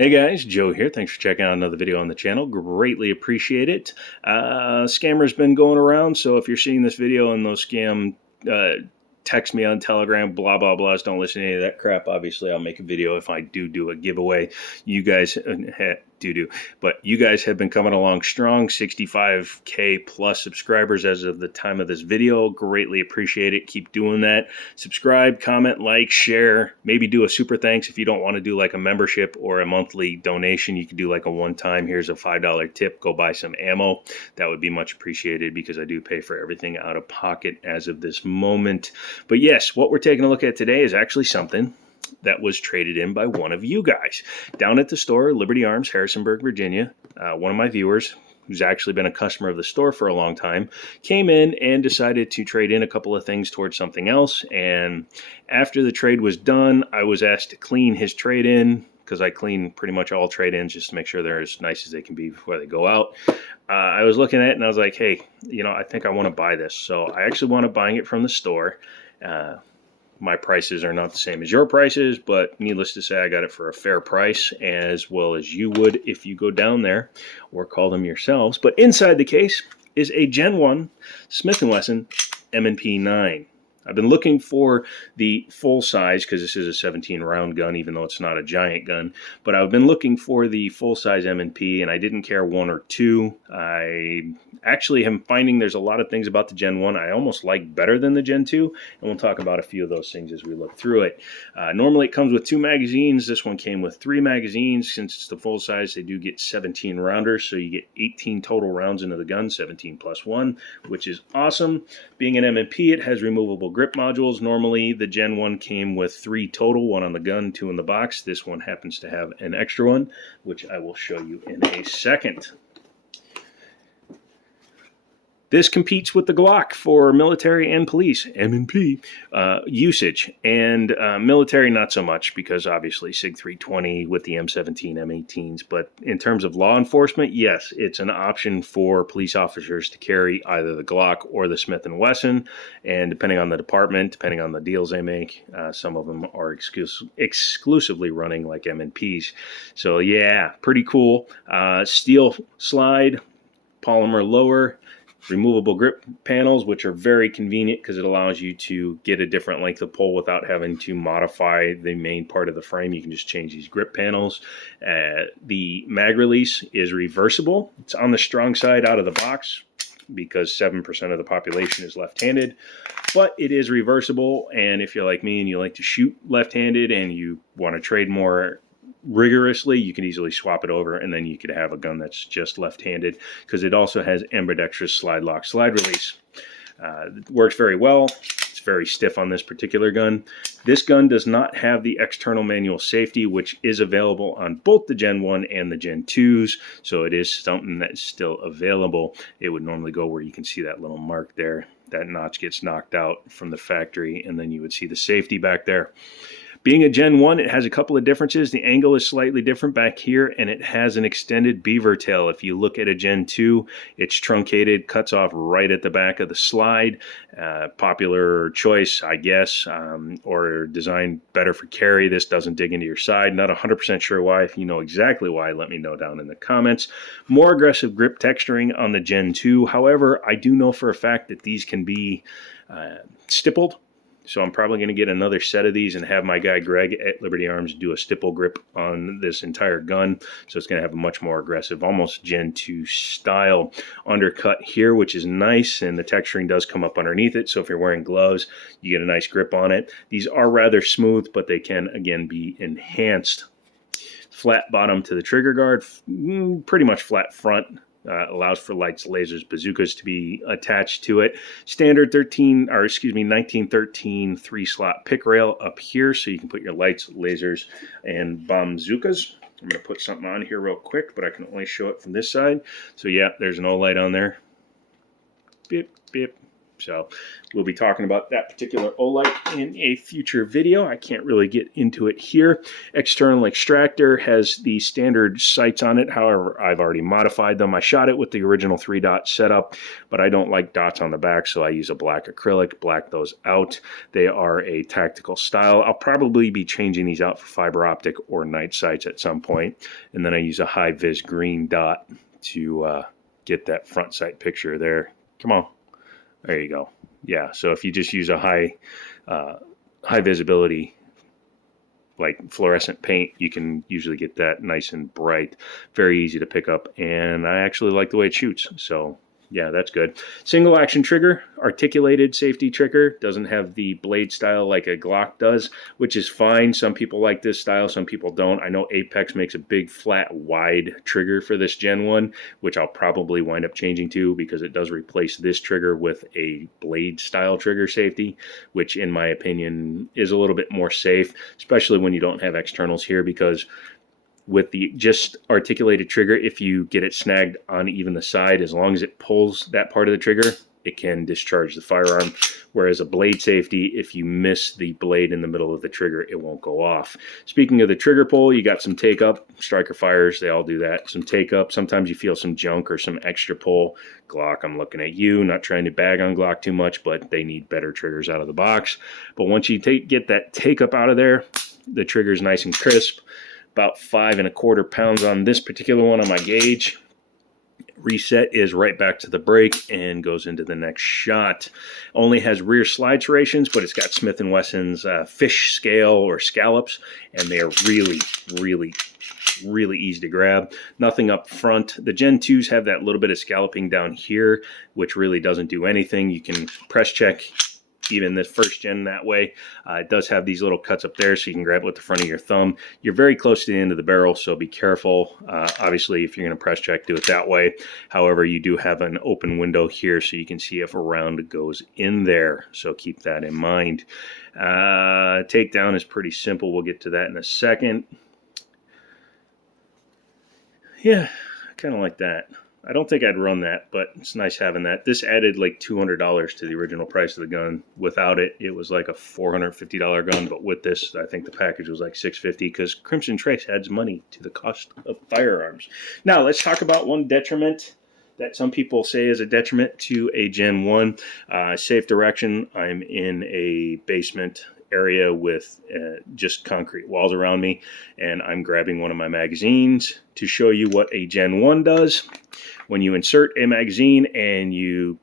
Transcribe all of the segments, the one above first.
Hey guys, Joe here. Thanks for checking out another video on the channel. Greatly appreciate it. Scammer's been going around, so if you're seeing this video and those scam text me on Telegram, blah, blah, blah, don't listen to any of that crap. Obviously, I'll make a video if I do a giveaway. You guys but you guys have been coming along strong, 65K plus subscribers as of the time of this video. Greatly appreciate it. Keep doing that. Subscribe, comment, like, share, maybe do a super thanks if you don't want to do like a membership or a monthly donation. You can do like a one-time, here's a $5 tip, go buy some ammo. That would be much appreciated because I do pay for everything out of pocket as of this moment. But yes, what we're taking a look at today is actually something that was traded in by one of you guys down at the store, Liberty Arms, Harrisonburg, Virginia. One of my viewers, who's actually been a customer of the store for a long time, came in and decided to trade in a couple of things towards something else. And after the trade was done, I was asked to clean his trade in, because I clean pretty much all trade-ins just to make sure they're as nice as they can be before they go out. I was looking at it and I was like, hey, I think I want to buy this. So I actually wound up buying it from the store. My prices are not the same as your prices, but needless to say, I got it for a fair price, as well as you would if you go down there or call them yourselves. But inside the case is a Gen 1 Smith Wesson M&P 9. I've been looking for the full size because this is a 17 round gun, even though it's not a giant gun. But I've been looking for the full size M&P, and I didn't care one or two. I actually am finding there's a lot of things about the Gen 1 I almost like better than the Gen 2, and we'll talk about a few of those things as we look through it. Normally it comes with 2 magazines. This one came with 3 magazines. Since it's the full size, they do get 17 rounders, so you get 18 total rounds into the gun, 17 plus 1, which is awesome. Being an M&P, it has removable grip modules. Normally the Gen 1 came with 3 total, 1 on the gun, 2 in the box. This one happens to have an extra one, which I will show you in a second. This competes with the Glock for military and police, M&P, usage, and military not so much because obviously SIG 320 with the M17, M18s. But in terms of law enforcement, yes, it's an option for police officers to carry either the Glock or the Smith & Wesson. And depending on the department, depending on the deals they make, some of them are exclusively running like M&Ps. So yeah, pretty cool. Steel slide, polymer lower, removable grip panels, which are very convenient because it allows you to get a different length of pull without having to modify the main part of the frame. You can just change these grip panels. The mag release is reversible. It's on the strong side out of the box because 7% of the population is left-handed, but it is reversible. And if you're like me and you like to shoot left-handed and you want to trade more rigorously, you can easily swap it over, and then you could have a gun that's just left-handed because it also has ambidextrous slide lock slide release. It works very well. It's very stiff on this particular gun. This gun does not have the external manual safety, which is available on both the Gen 1 and the Gen 2s, so it is something that's still available. It would normally go where you can see that little mark there. That notch gets knocked out from the factory, and then you would see the safety back there. Being a Gen 1, it has a couple of differences. The angle is slightly different back here, and it has an extended beaver tail. If you look at a Gen 2, it's truncated, cuts off right at the back of the slide. Popular choice, I guess, or designed better for carry. This doesn't dig into your side. Not 100% sure why. If you know exactly why, let me know down in the comments. More aggressive grip texturing on the Gen 2. However, I do know for a fact that these can be stippled. So I'm probably going to get another set of these and have my guy Greg at Liberty Arms do a stipple grip on this entire gun. So it's going to have a much more aggressive, almost Gen 2 style undercut here, which is nice. And the texturing does come up underneath it. So if you're wearing gloves, you get a nice grip on it. These are rather smooth, but they can, again, be enhanced. Flat bottom to the trigger guard, pretty much flat front. Allows for lights, lasers, bazookas to be attached to it. Standard 1913 3-slot pick rail up here, so you can put your lights, lasers, and bazookas. I'm going to put something on here real quick, but I can only show it from this side. So yeah, there's an O light on there. Beep, beep. So we'll be talking about that particular Olight in a future video. I can't really get into it here. External extractor has the standard sights on it. However, I've already modified them. I shot it with the original 3-dot setup, but I don't like dots on the back, so I use a black acrylic, black those out. They are a tactical style. I'll probably be changing these out for fiber optic or night sights at some point. And then I use a high vis green dot to get that front sight picture there. Come on. There you go. Yeah, so if you just use a high visibility, like fluorescent paint, you can usually get that nice and bright. Very easy to pick up, and I actually like the way it shoots. So yeah, that's good. Single action trigger, articulated safety trigger. Doesn't have the blade style like a Glock does, which is fine. Some people like this style, some people don't. I know Apex makes a big flat wide trigger for this Gen 1, which I'll probably wind up changing to because it does replace this trigger with a blade style trigger safety, which in my opinion is a little bit more safe, especially when you don't have externals here, because with the just articulated trigger, if you get it snagged on even the side, as long as it pulls that part of the trigger, it can discharge the firearm. Whereas a blade safety, if you miss the blade in the middle of the trigger, it won't go off. Speaking of the trigger pull, you got some take up. Striker fires, they all do that. Some take up. Sometimes you feel some junk or some extra pull. Glock, I'm looking at you. Not trying to bag on Glock too much, but they need better triggers out of the box. But once you get that take up out of there, the trigger's nice and crisp. About 5 1/4 pounds on this particular one on my gauge. Reset is right back to the break and goes into the next shot. Only has rear slide serrations, but it's got Smith Wesson's fish scale or scallops, and they are really, really, really easy to grab. Nothing up front. The Gen 2s have that little bit of scalloping down here, which really doesn't do anything. You can press check even the first gen that way. It does have these little cuts up there, so you can grab it with the front of your thumb. You're very close to the end of the barrel, so be careful. Obviously, if you're going to press check, do it that way. However, you do have an open window here, so you can see if a round goes in there, so keep that in mind. Takedown is pretty simple. We'll get to that in a second. Yeah, I kind of like that. I don't think I'd run that, but it's nice having that. This added like $200 to the original price of the gun. Without it, it was like a $450 gun, but with this, I think the package was like $650 because Crimson Trace adds money to the cost of firearms. Now, let's talk about one detriment that some people say is a detriment to a Gen 1. Safe direction. I'm in a basement area with just concrete walls around me, and I'm grabbing one of my magazines to show you what a Gen 1 does. When you insert a magazine and you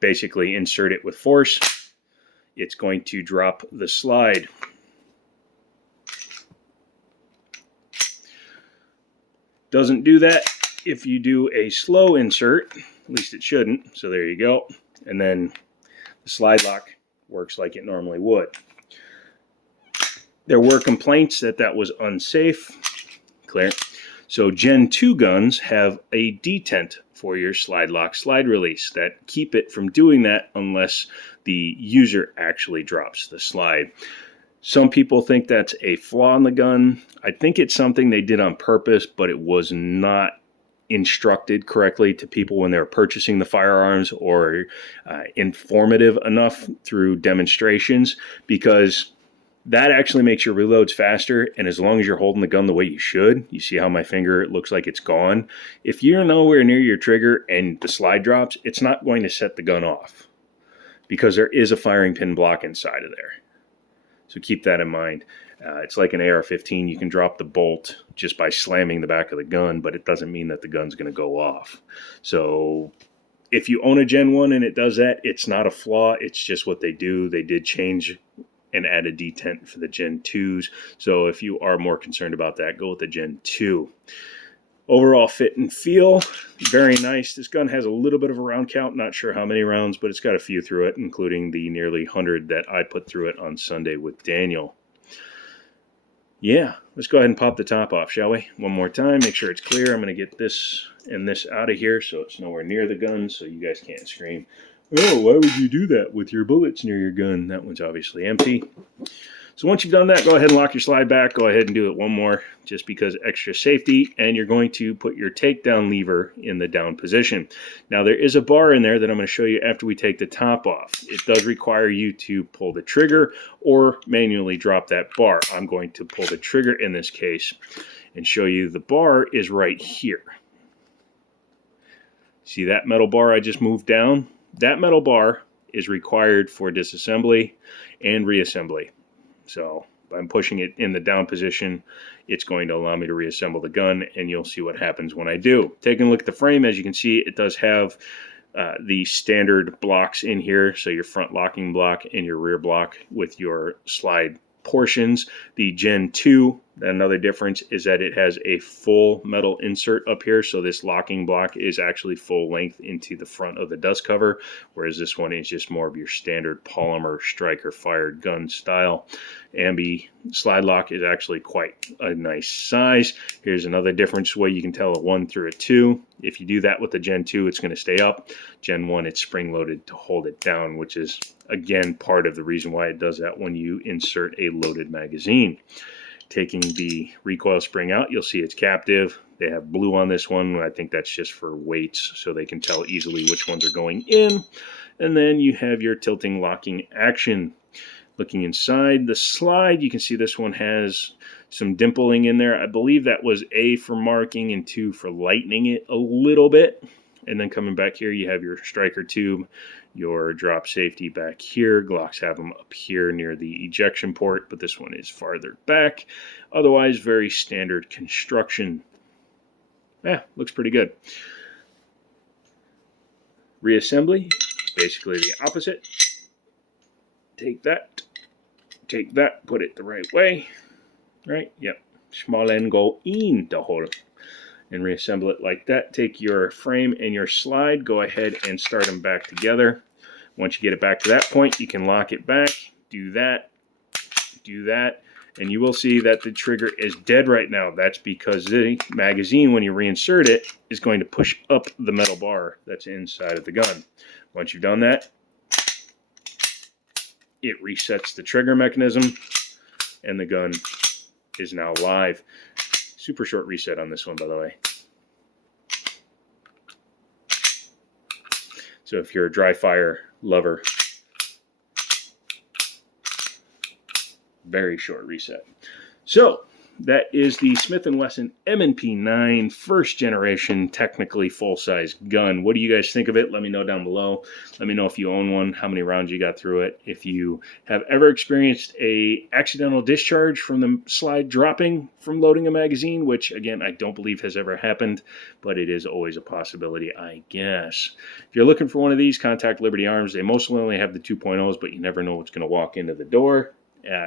basically insert it with force, it's going to drop the slide. Doesn't do that if you do a slow insert, at least it shouldn't. So there you go. And then the slide lock works like it normally would. There were complaints that that was unsafe. Clear. So Gen 2 guns have a detent for your slide lock slide release that keep it from doing that unless the user actually drops the slide. Some people think that's a flaw in the gun. I think it's something they did on purpose, but it was not instructed correctly to people when they were purchasing the firearms or informative enough through demonstrations, because that actually makes your reloads faster, and as long as you're holding the gun the way you should, you see how my finger looks like it's gone. If you're nowhere near your trigger and the slide drops, it's not going to set the gun off because there is a firing pin block inside of there. So keep that in mind. It's like an AR-15. You can drop the bolt just by slamming the back of the gun, but it doesn't mean that the gun's going to go off. So if you own a Gen 1 and it does that, it's not a flaw. It's just what they do. They did change and add a detent for the Gen 2s. So if you are more concerned about that, go with the Gen 2. Overall fit and feel, very nice. This gun has a little bit of a round count, not sure how many rounds, but it's got a few through it, including the nearly 100 that I put through it on Sunday with Daniel. Yeah, let's go ahead and pop the top off, shall we? One more time, make sure it's clear. I'm going to get this and this out of here so it's nowhere near the gun so you guys can't scream, "Oh, why would you do that with your bullets near your gun?" That one's obviously empty. So once you've done that, go ahead and lock your slide back. Go ahead and do it one more just because extra safety. And you're going to put your takedown lever in the down position. Now there is a bar in there that I'm going to show you after we take the top off. It does require you to pull the trigger or manually drop that bar. I'm going to pull the trigger in this case and show you the bar is right here. See that metal bar I just moved down? That metal bar is required for disassembly and reassembly. So if I'm pushing it in the down position, it's going to allow me to reassemble the gun, and you'll see what happens when I do. Taking a look at the frame, as you can see, it does have the standard blocks in here. So your front locking block and your rear block with your slide portions. The Gen 2, another difference is that it has a full metal insert up here, so this locking block is actually full length into the front of the dust cover, whereas this one is just more of your standard polymer striker fired gun style. Ambi slide lock is actually quite a nice size. Here's another difference way you can tell a 1 through a 2. If you do that with the Gen 2, it's going to stay up. Gen 1, it's spring loaded to hold it down, which is again part of the reason why it does that when you insert a loaded magazine. Taking the recoil spring out, you'll see it's captive. They have blue on this one. I think that's just for weights, so they can tell easily which ones are going in. And then you have your tilting locking action. Looking inside the slide, you can see this one has some dimpling in there. I believe that was A for marking and 2 for lightening it a little bit. And then coming back here, you have your striker tube, your drop safety back here. Glocks have them up here near the ejection port, but this one is farther back. Otherwise, very standard construction. Yeah, looks pretty good. Reassembly, basically the opposite. Take that, put it the right way. Right, yep. Small end go in the hole. And reassemble it like that. Take your frame and your slide, go ahead and start them back together. Once you get it back to that point, you can lock it back, do that, and you will see that the trigger is dead right now. That's because the magazine, when you reinsert it, is going to push up the metal bar that's inside of the gun. Once you've done that, it resets the trigger mechanism, and the gun is now live. Super short reset on this one, by the way. So if you're a dry fire lover, very short reset. So that is the Smith & Wesson M&P 9 first generation, technically full-size gun. What do you guys think of it? Let me know down below. Let me know if you own one, how many rounds you got through it. If you have ever experienced a accidental discharge from the slide dropping from loading a magazine, which again, I don't believe has ever happened, but it is always a possibility, I guess. If you're looking for one of these, contact Liberty Arms. They mostly only have the 2.0s, but you never know what's going to walk into the door.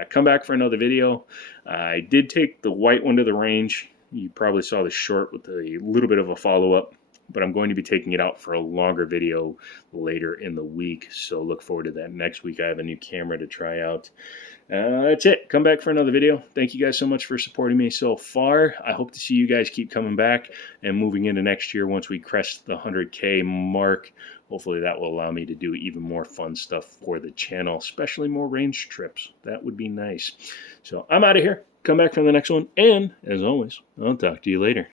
Come back for another video. I did take the white one to the range. You probably saw the short with a little bit of a follow-up, but I'm going to be taking it out for a longer video later in the week, so look forward to that next week. I have a new camera to try out. That's it. Come back for another video. Thank you guys so much for supporting me so far. I hope to see you guys keep coming back and moving into next year once we crest the 100K mark. Hopefully that will allow me to do even more fun stuff for the channel, especially more range trips. That would be nice. So I'm out of here. Come back for the next one, and as always, I'll talk to you later.